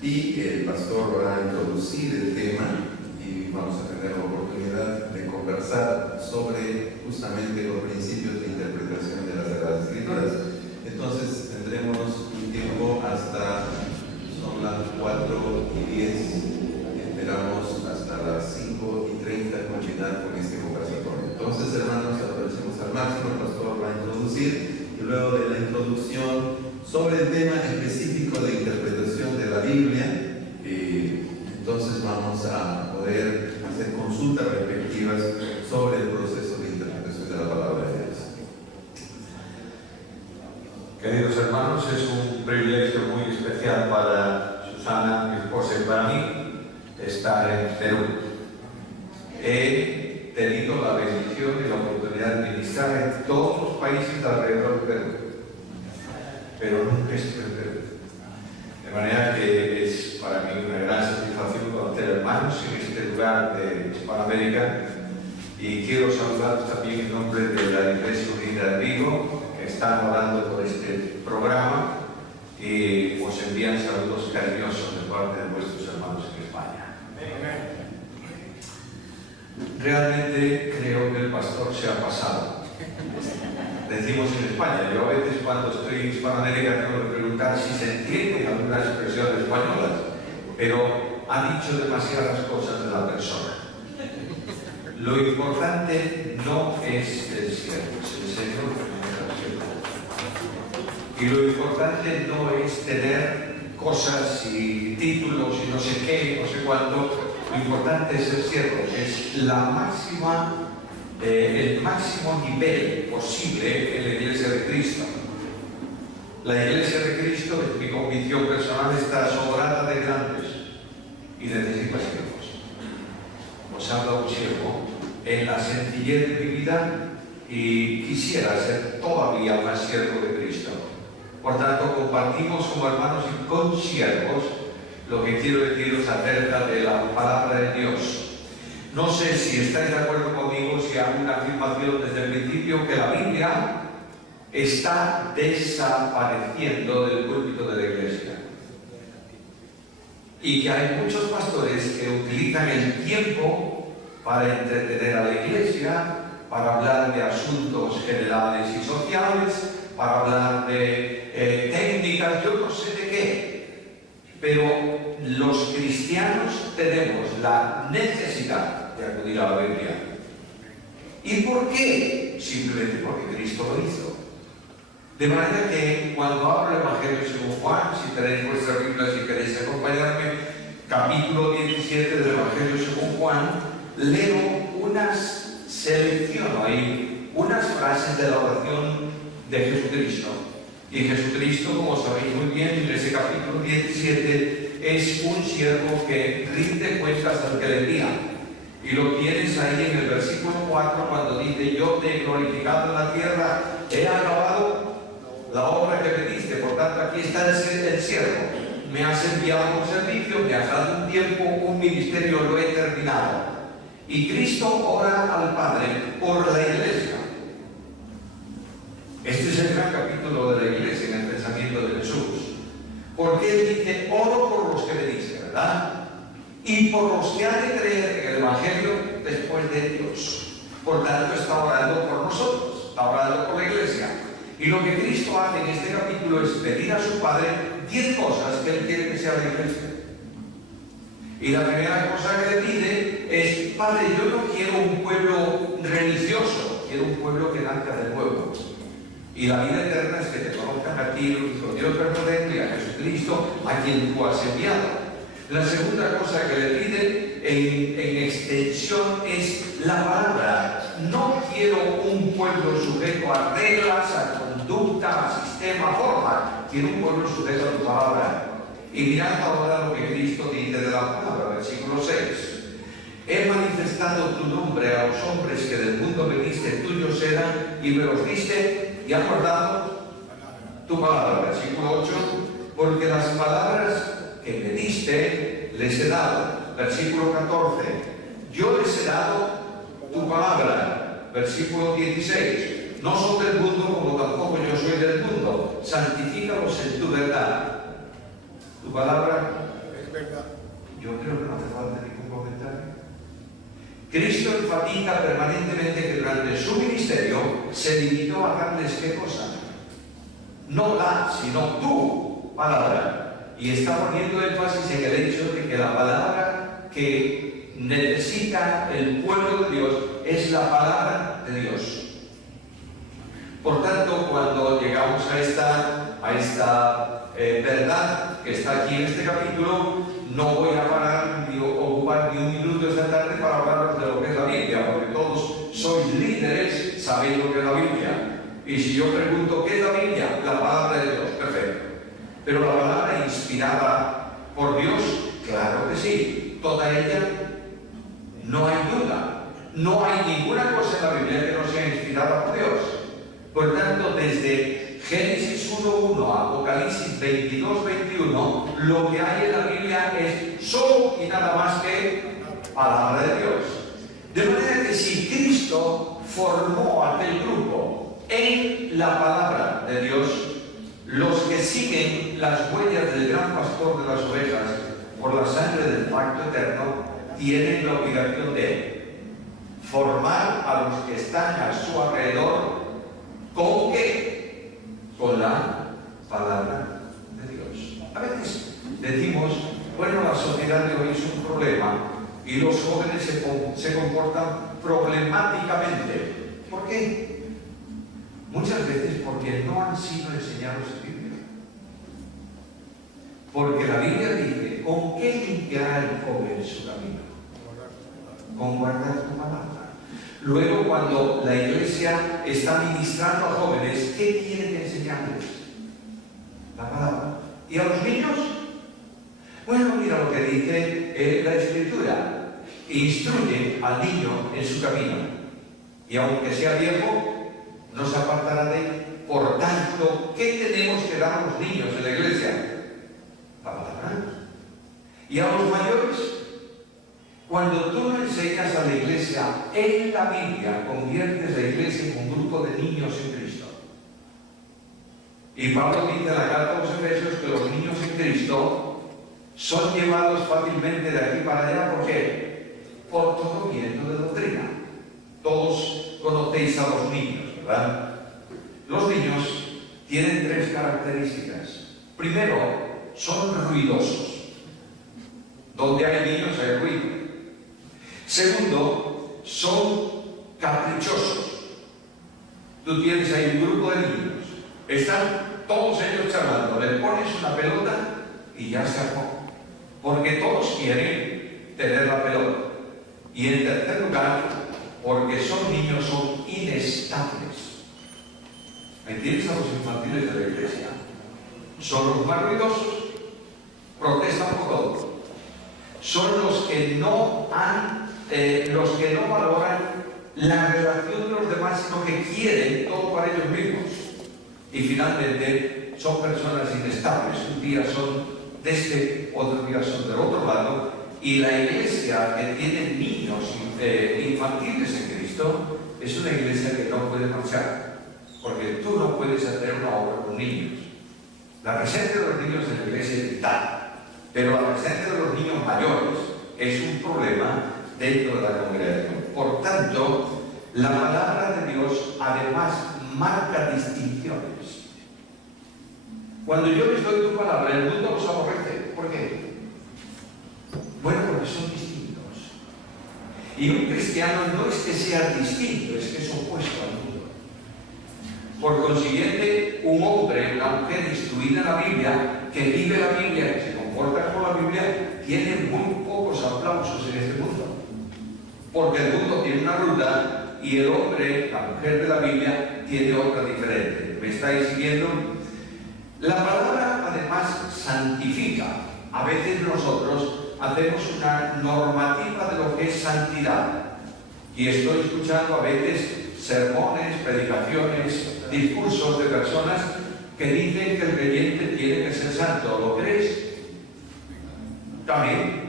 y el pastor va a introducir el tema y vamos a tener la oportunidad de conversar sobre justamente los principios de interpretación de las Sagradas Escrituras. Entonces tendremos un tiempo hasta, son las 4:10, esperamos hasta las 5:30 culminar con este conversatorio. Entonces, hermanos, aprovechemos al máximo, el pastor va a introducir y luego de la introducción sobre el tema específico de interpretación de la Biblia, entonces vamos a poder hacer consultas respectivas sobre el proceso de interpretación de la palabra de Dios. Queridos hermanos, es un privilegio muy especial para Susana, mi esposa, y para mí estar en Perú. He tenido la bendición y la oportunidad de ministrar en todos los países alrededor del Perú, pero nunca estuve en Perú. De manera que es para mí una gran satisfacción conocer hermanos en este lugar de Hispanoamérica, y quiero saludaros también en nombre de la Iglesia Unida de Vigo, que están orando por este programa, y os envían saludos cariñosos de parte de vuestros hermanos en España. Realmente creo que el pastor se ha pasado. Decimos en España, yo a veces cuando estoy en Hispanoamérica tengo que preguntar si se entienden algunas expresiones españolas, pero ha dicho demasiadas cosas de la persona. Lo importante no es el siervo, es el Señor que nos ha siervo. Y lo importante no es tener cosas y títulos y no sé qué, no sé cuánto. Lo importante es el siervo, que es el máximo nivel posible en la Iglesia de Cristo. La Iglesia de Cristo, en mi convicción personal, está sobrada de grandes y necesita siervos. Os habla un siervo en la sencillez de mi vida y quisiera ser todavía más siervo de Cristo. Por tanto, compartimos como hermanos y con siervos lo que quiero deciros acerca de la palabra de Dios. No sé si estáis de acuerdo conmigo si hago una afirmación desde el principio que la Biblia está desapareciendo del púlpito de la iglesia. Y que hay muchos pastores que utilizan el tiempo para entretener a la iglesia, para hablar de asuntos generales y sociales, para hablar de técnicas, yo no sé de qué. Pero los cristianos tenemos la necesidad de acudir a la Biblia. ¿Y por qué? Simplemente porque Cristo lo hizo. De manera que cuando abro el Evangelio según Juan, si tenéis vuestra Biblia, si queréis acompañarme, capítulo 17 del Evangelio según Juan, leo selecciono ahí unas frases de la oración de Jesucristo. Y Jesucristo, como sabéis muy bien, en ese capítulo 17 es un siervo que rinde cuentas al que le envía. Y lo tienes ahí en el versículo 4 cuando dice: yo te he glorificado en la tierra, he acabado la obra que me diste. Por tanto, aquí está el siervo. Me has enviado un servicio, me has dado un tiempo, un ministerio, lo he terminado. Y Cristo ora al Padre por la iglesia. Este es el gran capítulo de la iglesia en el pensamiento de Jesús. Porque Él dice: oro por los que me diste, ¿verdad? Y por los que han de creer en el Evangelio después de Dios. Por tanto, está orando por nosotros, está orando por la iglesia. Y lo que Cristo hace en este capítulo es pedir a su Padre 10 cosas que Él quiere que sea la iglesia. Y la primera cosa que le pide es: Padre, yo no quiero un pueblo religioso, quiero un pueblo que nazca de nuevo. Y la vida eterna es que te conozcan a ti, el único Dios verdadero, y a Jesucristo, a quien tú has enviado. La segunda cosa que le pide en extensión es la palabra. No quiero un pueblo sujeto a reglas, a conducta, a sistema, a forma. Quiero un pueblo sujeto a tu palabra. Y mirad ahora lo que Cristo dice de la palabra, versículo 6. He manifestado tu nombre a los hombres que del mundo me diste, tuyos eran, y me los diste, y has guardado tu palabra. Versículo 8. Porque las palabras que me diste les he dado. Versículo 14. Yo les he dado tu palabra. Versículo 16. No son del mundo como tampoco yo soy del mundo. Santifícalos en tu verdad. Tu palabra enfatiza permanentemente que durante su ministerio se limitó a darles ¿qué cosa? No la, sino tu palabra. Y está poniendo énfasis en el hecho de que la palabra que necesita el pueblo de Dios es la palabra de Dios. Por tanto, cuando llegamos a esta verdad que está aquí en este capítulo, no voy a parar ni ocupar ni un minuto esta tarde para hablaros de lo que es la Biblia, porque todos sois líderes, sabéis lo que es la Biblia. Y si yo pregunto ¿qué es la Biblia? La palabra de Dios, perfecto. Pero la palabra inspirada por Dios, claro que sí, toda ella, no hay duda. No hay ninguna cosa en la Biblia que no sea inspirada por Dios. Por tanto, desde Génesis 1:1 a Apocalipsis 22:21, lo que hay en la Biblia es solo y nada más que palabra de Dios. De manera que si Cristo formó aquel grupo en la palabra de Dios, los que siguen las huellas del gran pastor de las ovejas por la sangre del pacto eterno tienen la obligación de formar a los que están a su alrededor. ¿Con qué? Con la palabra de Dios. A veces decimos, bueno, la sociedad de hoy es un problema y los jóvenes se comportan problemáticamente. ¿Por qué? Muchas veces porque no han sido enseñados en Biblia. Porque la Biblia dice, ¿con qué limpiará el joven su camino? Con guardar tu palabra. Luego, cuando la iglesia está ministrando a jóvenes, ¿qué tiene que enseñarles? La palabra. ¿Y a los niños? Bueno, mira lo que dice la Escritura. Instruye al niño en su camino. Y aunque sea viejo, no se apartará de él. Por tanto, ¿qué tenemos que dar a los niños en la iglesia? La palabra. ¿Y a los mayores? Cuando tú enseñas a la iglesia en la Biblia, conviertes la iglesia en un grupo de niños en Cristo. Y Pablo dice en la carta a los Efesios que los niños en Cristo son llevados fácilmente de aquí para allá. ¿Por qué? Por todo viento de doctrina. Todos conocéis a los niños, ¿verdad? Los niños tienen tres características. Primero, son ruidosos. Donde hay niños hay ruido. Segundo, son caprichosos. Tú tienes ahí un grupo de niños, están todos ellos charlando, le pones una pelota y ya se armó, porque todos quieren tener la pelota. Y en tercer lugar, porque son niños, son inestables. ¿Entiendes? A los infantiles de la iglesia son los más ruidosos, protestan por todo, son los que no valoran la relación de los demás, sino que quieren todo para ellos mismos. Y finalmente son personas inestables. Un día son de este, otro día son del otro lado. Y la iglesia que tiene niños infantiles en Cristo es una iglesia que no puede marchar, porque tú no puedes hacer una obra con niños. La presencia de los niños en la iglesia es vital, pero la presencia de los niños mayores es un problema dentro de la congregación. Por tanto, la palabra de Dios además marca distinciones. Cuando yo les doy tu palabra, el mundo los aborrece. ¿Por qué? Bueno, porque son distintos. Y un cristiano no es que sea distinto, es que es opuesto al mundo. Por consiguiente, un hombre, una mujer instruida en la Biblia, que vive la Biblia, que se comporta con la Biblia, tiene muy pocos aplausos en este mundo. Porque el mundo tiene una ruta y el hombre, la mujer de la Biblia, tiene otra diferente. ¿Me estáis siguiendo? La palabra además santifica. A veces nosotros hacemos una normativa de lo que es santidad. Y estoy escuchando a veces sermones, predicaciones, discursos de personas que dicen que el creyente tiene que ser santo. ¿Lo crees? También.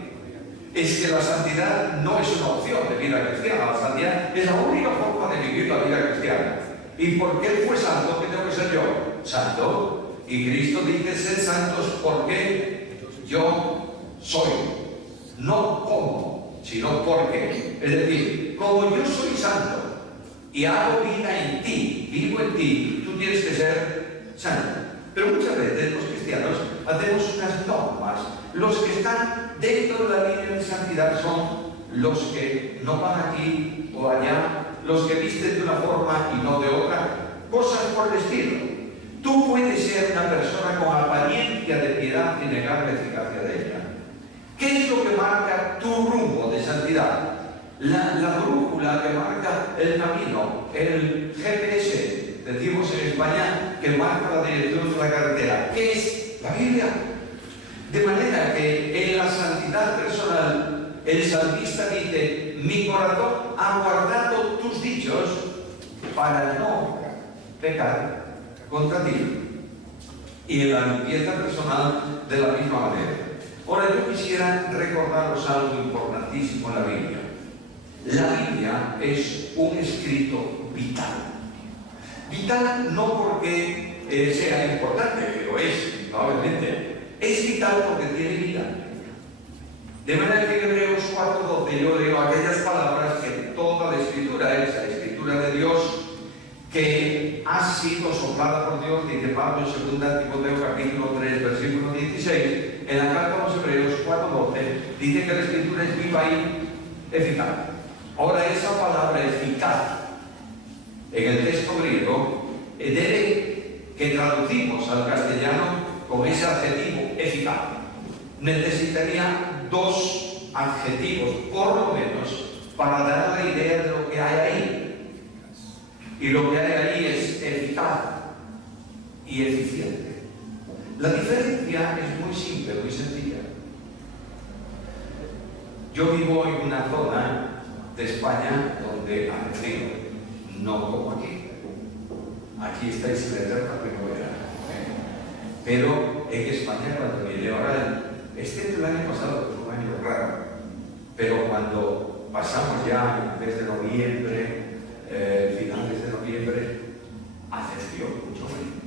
Es que la santidad no es una opción de vida cristiana. La santidad es la única forma de vivir la vida cristiana. ¿Y por qué Él fue santo? ¿Qué tengo que ser yo? Santo. Y Cristo dice ser santos porque yo soy. No como. sino porque. Es decir, como yo soy santo y hago vida en ti, vivo en ti, tú tienes que ser santo. Pero muchas veces los cristianos hacemos unas normas. Los que están dentro de la línea de santidad son los que no van aquí o allá, los que visten de una forma y no de otra, cosas por el estilo. Tú puedes ser una persona con apariencia de piedad y negar la eficacia de ella. ¿Qué es lo que marca tu rumbo de santidad? La brújula que marca el camino, el GPS, decimos en España, que marca la dirección de la carretera. ¿Qué es? La Biblia. De manera que en la santidad personal, el salmista dice: mi corazón ha guardado tus dichos para no pecar contra ti. Y en la limpieza personal de la misma manera. Ahora yo quisiera recordaros algo importantísimo en la Biblia. La Biblia es un escrito vital. Vital no porque sea importante, que lo es, obviamente. Es vital porque tiene vida. De manera que en Hebreos 4:12 yo leo aquellas palabras que toda la Escritura es la Escritura de Dios, que ha sido soplada por Dios, dice Pablo en 2 Timoteo capítulo 3, versículo 16, en la carta a los Hebreos 4:12, dice que la Escritura es viva y eficaz. Ahora, esa palabra eficaz, en el texto griego, que traducimos al castellano con ese adjetivo eficaz, necesitaría dos adjetivos, por lo menos, para dar la idea de lo que hay ahí. Y lo que hay ahí es eficaz y eficiente. La diferencia es muy simple, muy sencilla. Yo vivo en una zona de España donde hace frío, no como aquí. Aquí estáis en la eterna primavera. Pero en España, cuando viene ahora, el año pasado fue un año raro, pero cuando pasamos ya en el mes de noviembre, finales de noviembre, hace frío, mucho frío.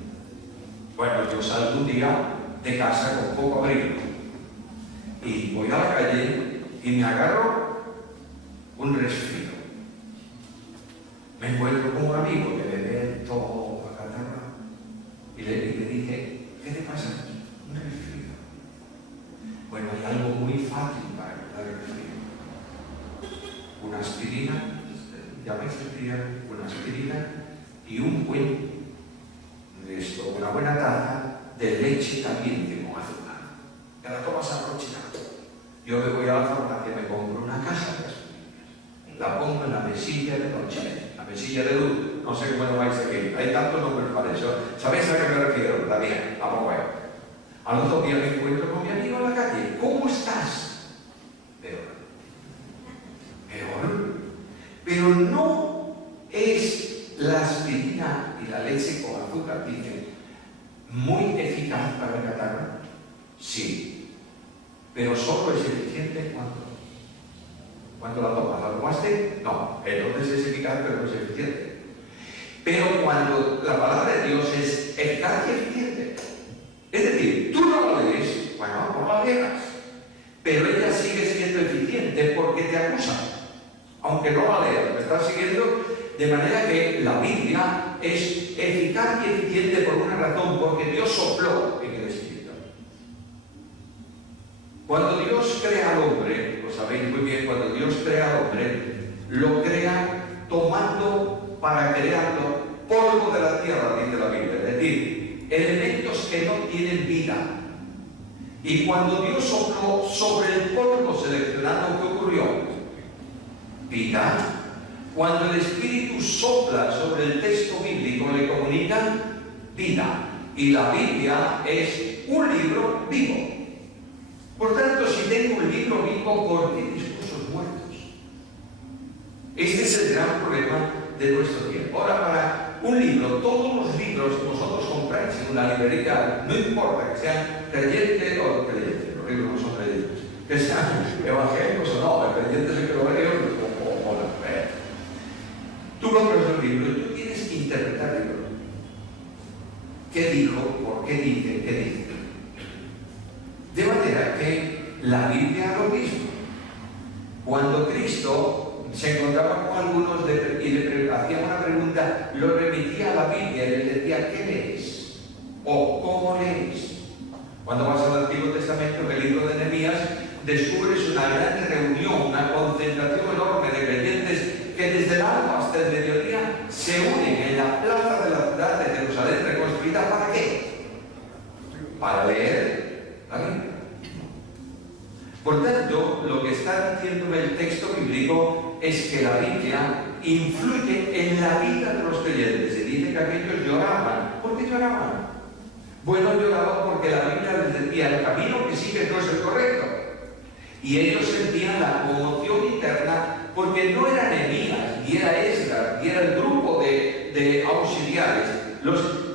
Bueno, yo salgo un día de casa con poco abrigo y voy a la calle y me agarro un resfrío. Me encuentro con un amigo que me ve todo acatarrado y le dije: ¿qué te pasa? Un resfrío. Bueno, hay algo muy fácil para quitar el resfrío. Una aspirina, ya me sentía, una aspirina y una buena taza de leche caliente con azúcar. Te la tomas a brochita. Yo me voy a la farmacia, me compro una caja de aspirinas, la pongo en la mesilla de noche, la mesilla de luz, no sé cómo lo vais a seguir, hay tantos nombres para eso. ¿Sabéis a qué me refiero? También, a poco. Al otro día me encuentro con mi amigo en la calle: ¿cómo estás? Peor. Pero no es la aspirina y la leche con azúcar, dicen, muy eficaz para el catarro. Sí, pero solo es eficiente cuando la tomas. ¿La tomaste? No, entonces es eficaz pero no es eficiente. Pero cuando la palabra de Dios es eficaz y eficiente, es decir, tú no la lees, bueno, no la leas, pero ella sigue siendo eficiente porque te acusa, aunque no la leas, me estás siguiendo. De manera que la Biblia es eficaz y eficiente por una razón, porque Dios sopló en el Espíritu. Cuando Dios crea al hombre, lo sabéis muy bien, cuando Dios crea al hombre, lo crea tomando para crearlo polvo de la tierra, dice la Biblia, es decir, elementos que no tienen vida. Y cuando Dios sopló sobre el polvo seleccionado, ¿qué ocurrió? Vida. Cuando el Espíritu sopla sobre el texto bíblico, le comunica vida. Y la Biblia es un libro vivo. Por tanto, si tengo un libro vivo, ¿por qué discursos muertos? Este es el gran problema de nuestro tiempo. Ahora, para un libro, todos los libros que vosotros compráis en una librería, no importa que sean creyentes o creyentes, los libros no son creyentes, que sean evangélicos o no, el creyente es el que lo lee o la fe. Tú compras un libro y tú tienes que interpretar el libro. ¿Qué dijo? ¿Por qué dice? ¿Qué dice? De manera que la Biblia es lo mismo. Cuando Cristo se encontraba con algunos y le hacía una pregunta, lo remitía a la Biblia y les decía, ¿qué lees? ¿O cómo lees? Cuando vas al Antiguo Testamento, en el libro de Nehemías, descubres una gran reunión, una concentración enorme de creyentes que desde el alba hasta el mediodía se unen en la plaza de la ciudad de Jerusalén reconstruida. ¿Para qué? Para leer la Biblia. Por tanto, lo que está diciendo el texto bíblico es que la Biblia influye en la vida de los creyentes. Se dice que aquellos lloraban. ¿Por qué lloraban? Bueno, lloraban porque la Biblia les decía, el camino que sigues no es el correcto. Y ellos sentían la conmoción interna porque no era Nehemías, ni era Esdras, ni era el grupo de auxiliares.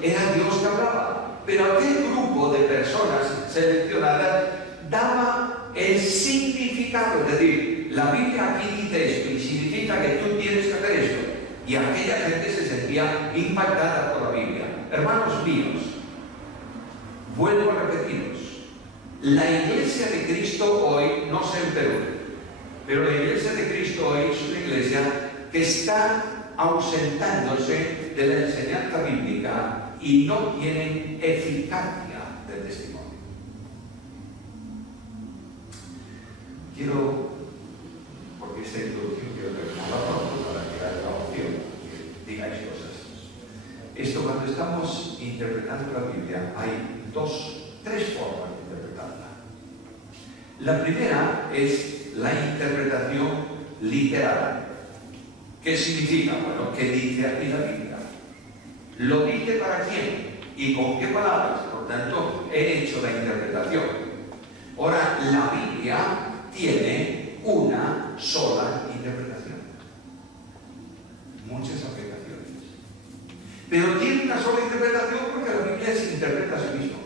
Era Dios que hablaba. Pero aquel grupo de personas seleccionadas daba el significado, es decir, la Biblia aquí dice esto y significa que tú tienes que hacer esto. Y aquella gente se sentía impactada por la Biblia. Hermanos míos, vuelvo a repetiros, la Iglesia de Cristo hoy, no sé en Perú, pero la Iglesia de Cristo hoy es una iglesia que está ausentándose de la enseñanza bíblica y no tienen eficacia del testimonio. Quiero, porque esta introducción quiero terminarla pronto para que haya la opción que digáis cosas. Esto, cuando estamos interpretando la Biblia, hay tres formas de interpretarla. La primera es la interpretación literal. ¿Qué significa? Bueno, ¿qué dice aquí la Biblia? ¿Lo dice para quién? ¿Y con qué palabras? Por tanto, he hecho la interpretación. Ahora, la Biblia tiene una sola interpretación. Muchas aplicaciones. Pero tiene una sola interpretación porque la Biblia se interpreta a sí misma.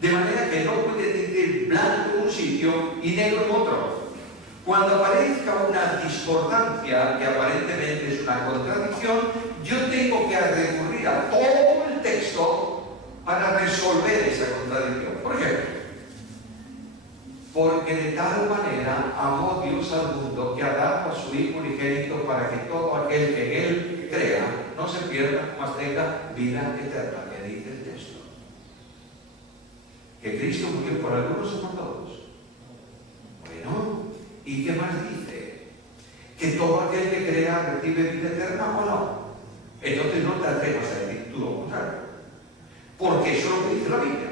De manera que no puede decir blanco en un sitio y negro en otro. Cuando aparezca una discordancia que aparentemente es una contradicción, yo tengo que recurrir a todo el texto para resolver esa contradicción. Por ejemplo, porque de tal manera amó Dios al mundo que ha dado a su Hijo unigénito para que todo aquel que en Él crea no se pierda, mas tenga vida eterna, que dice el texto. Que Cristo murió por algunos y por todos. Bueno, ¿y qué más dice? Que todo aquel que crea recibe vida eterna o no. Entonces no te atrevas a decir tú lo contrario, porque eso es lo que dice la Biblia.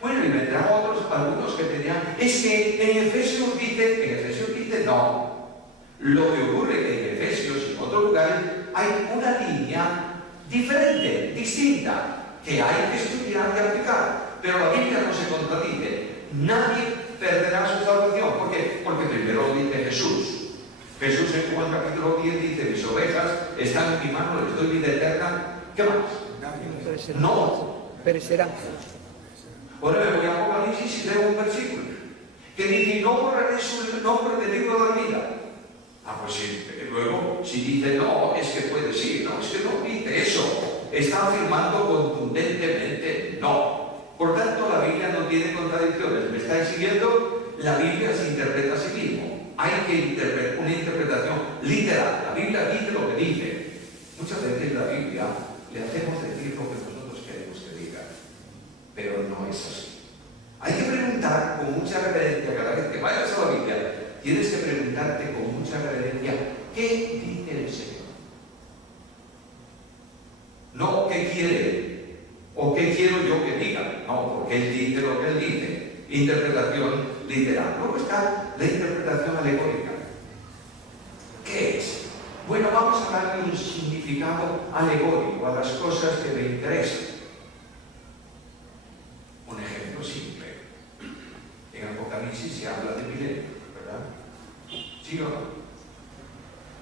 Bueno, y vendrán algunos que te dirán, es que en Efesios dice no. Lo que ocurre es que en Efesios y en otros lugares hay una línea diferente, distinta, que hay que estudiar y aplicar. Pero la Biblia no se contradice. Nadie perderá su salvación. ¿Por qué? Porque primero lo dice Jesús. Jesús en Juan capítulo 10 dice, mis ovejas están en mi mano, les doy vida eterna. ¿Qué más? No. Perecerán. Ahora me voy a Apocalipsis y leo un versículo que dice, no borraré su nombre del libro de la vida. Pues sí, luego, si dice no, es que puede sí, no, es que no dice eso. Está afirmando contundentemente no. Por tanto, la Biblia no tiene contradicciones. ¿Me estáis siguiendo? La Biblia se interpreta a sí mismo. Hay que interpretar una interpretación literal. La Biblia dice lo que dice. Muchas veces la Biblia le hacemos decir lo que nosotros queremos que diga, pero no es así. Hay que preguntar con mucha reverencia cada vez que vayas a la Biblia. Tienes que preguntarte con mucha reverencia, ¿qué dice el Señor? No qué quiere o qué quiero yo que diga. No, porque Él dice lo que Él dice. Interpretación literal. Luego está la interpretación alegórica. ¿Qué es? Bueno, vamos a darle un significado alegórico a las cosas que me interesan. Un ejemplo simple. En Apocalipsis se habla de milenio, ¿verdad? ¿Sí o no?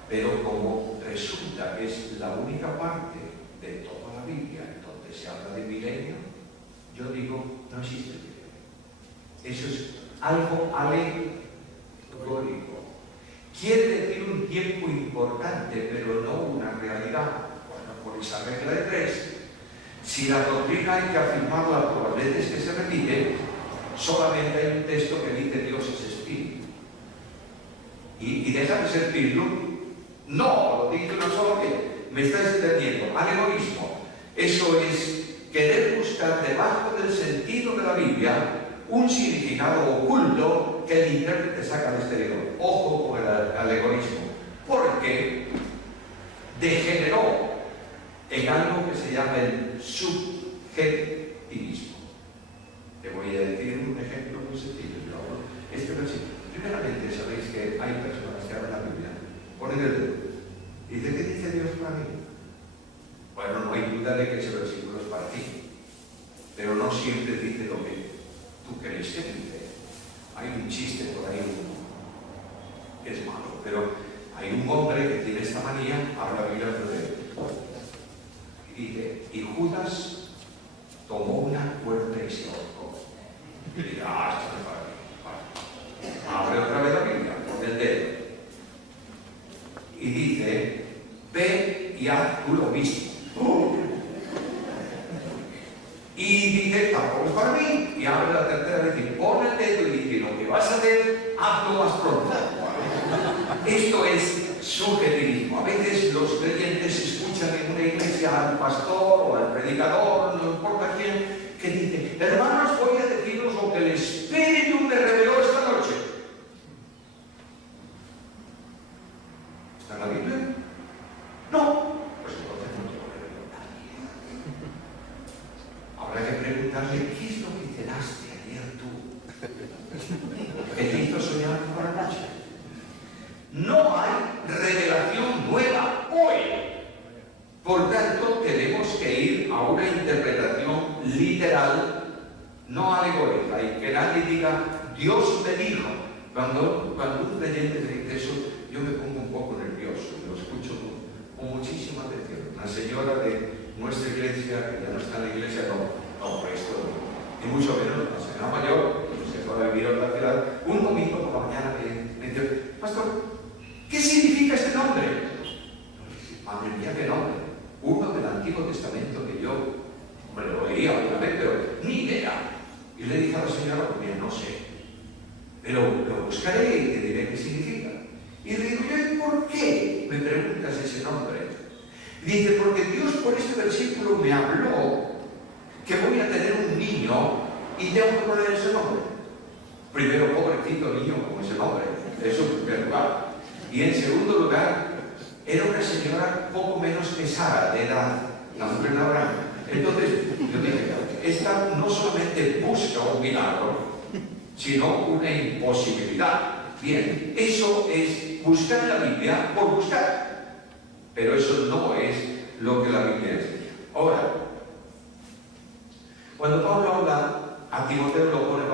Pero como resulta que es la única parte de toda la Biblia donde se habla de milenio, yo digo, no existe el milenio. Eso es algo alegórico. Quiere decir un tiempo importante, pero no una realidad. Bueno, por esa regla de 3, si la doctrina hay que afirmarla por las veces que se repite, solamente hay un texto que dice Dios es espíritu. y deja de ser Pirlo. No, lo dice una sola vez. Me estáis entendiendo. Alegorismo. Eso es querer buscar debajo del sentido de la Biblia un significado oculto que el intérprete saca al exterior. Ojo con el alegorismo. Porque degeneró en algo que se llama el subjetivismo. Te voy a decir un ejemplo muy sencillo. Este versículo. Primeramente, sabéis que hay personas que abren la Biblia, ponen el dedo y dicen: ¿qué dice Dios para mí? Bueno, no hay duda de que ese versículo es para ti, pero no siempre dice lo que tú crees que dice. Hay un chiste por ahí, es malo, pero hay un hombre que tiene esta manía, abre la Biblia al revés, y dice: y Judas tomó una cuerda y se ahorcó. Y dice: esto es para mí. Abre otra vez la Biblia, con el dedo, y dice: ve y haz tú lo mismo. Y dice: tampoco es para mí. Y abre la tercera vez y pone el dedo y dice: lo que vas a hacer, hazlo más pronto. Esto es subjetivismo. A veces los creyentes escuchan en una iglesia al pastor o al predicador, no importa quién, que dice: hermanos, voy a deciros lo que el Espíritu me reveló esta noche. ¿Está en la Biblia? No. Pues entonces no te lo reveló nadie. Habrá que preguntarle: ¿qué es lo que cenaste ayer tú? ¿Qué te hizo soñar por la noche? No hay revelación nueva hoy. Por tanto, tenemos que ir a una interpretación literal, no alegórica, y que nadie diga: Dios me dijo. Cuando un creyente dice eso, yo me pongo un poco nervioso, lo escucho con muchísima atención. Una señora de nuestra iglesia, que ya no está en la iglesia, no por esto, ni mucho menos, una señora mayor, que se fue a vivir a otra ciudad, un domingo por la mañana me dice: pastor, ¿qué significa este nombre? Madre mía, ¿qué nombre? Uno del Antiguo Testamento que yo, hombre, lo leía alguna vez, pero ni idea. Y le dije a la señora: mira, no sé, pero lo buscaré y te diré qué significa. Y le digo: ¿y por qué me preguntas ese nombre? Dice: porque Dios por este versículo me habló que voy a tener un niño y tengo que poner ese nombre. Primero, pobrecito niño con ese nombre, eso en primer lugar. Y en segundo lugar, era una señora poco menos que Sara, de edad, la mujer de Abraham. Entonces, yo dije: esta no solamente busca un milagro, sino una imposibilidad. Bien, eso es buscar la Biblia por buscar, pero eso no es lo que la Biblia enseña. Ahora, cuando Pablo habla, a Timoteo lo pone